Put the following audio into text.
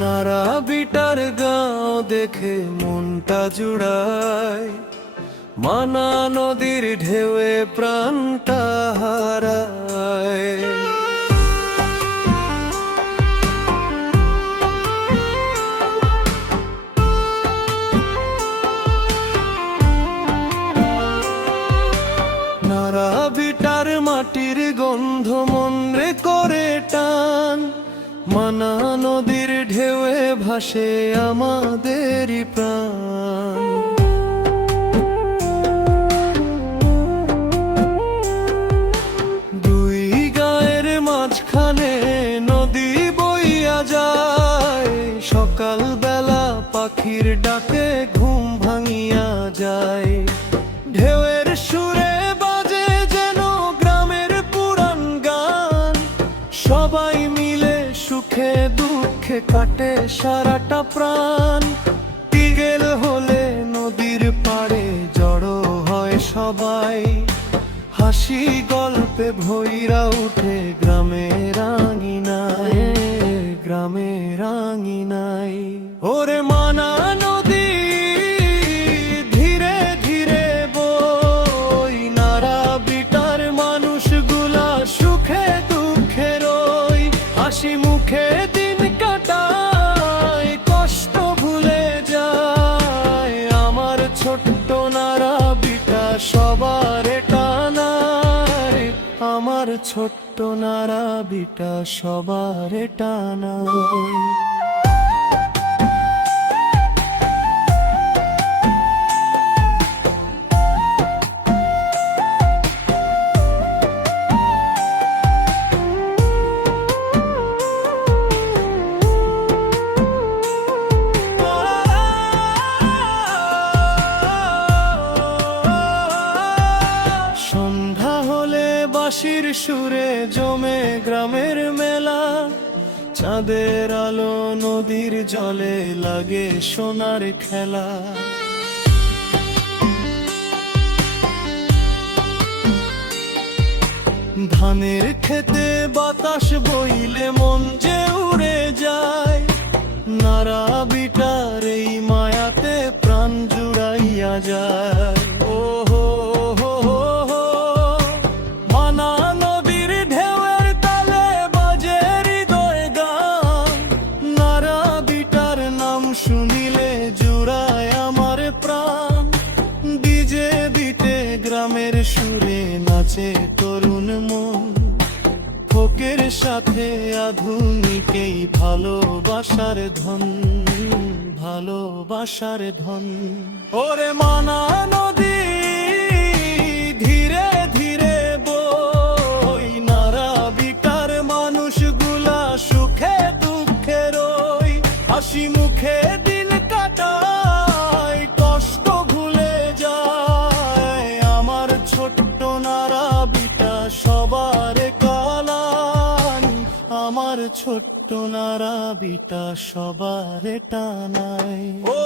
নারাবিটার গাঁও দেখে মনটা জুড়ায়, মানা নদীর ঢেউয়ে প্রাণটা হারায়। নারাবিটার মাটির গন্ধ মনরে করে টান, মানা নদীর ঢেউয়ে ভাসে আমাদেরই প্রাণ। দুই গায়ের মাঝখানে নদী বইয়া যায়, সকাল বেলা পাখির ডাকে ঘুম ভাঙিয়া যায়। ঢেউয়ের সুরে বাজে যেন গ্রামের পুরান গান, সবাই মিলে সুখে দুঃখে কাটে সারাটা প্রাণ। বিকেল হলে নদীর পাড়ে জড়ো হয় সবাই, হাসি গল্পে ভৈরা উঠে গ্রামের আঙিনায়, গ্রামের আঙিনায়। ওরে মানা নদী ধীরে ধীরে বই, নারাবিটার মানুষগুলা সুখে দুঃখে রই, হাসি মুখে দিন কাটায়, কষ্ট ভুলে যায়। আমার ছোট্ট নারাবিটা সবার টানায়, আমার ছোট্ট নারাবিটা সবার টানায়। সন্ধ্যা হলে বাঁশির সুরে জমে গ্রামের মেলা, চাঁদের আলো নদীর জলে লাগে সোনার খেলা। ধানের খেতে বাতাস বইলে মন যে উড়ে যায়, নারাবিটার এই মায়াতে প্রাণ জুড়াইয়া যায়। ও হো হো হো হো, মানা নদীর ঢেউয়ের তালে বাজে হৃদয় গান, নারাবিটার নাম শুনিলে জুড়ায় আমার প্রাণ। ডিজে বিটে গ্রামের সুরে নাচে তরুণ মন, ফোকের সাথে আধুনিকেই ভালোবাসার ধন, ভালোবাসার ধন। ওরে মানা নদী ধীরে ধীরে বই, নারাবিটার মানুষগুলা সুখে দুঃখে রই, হাসি মুখে দিন কাটায়, কষ্ট ভুলে যায়। আমার ছোট্ট নারাবিটা সবার কালান, আমার ছোট্ট নারাবিটা সবার টানায়। ও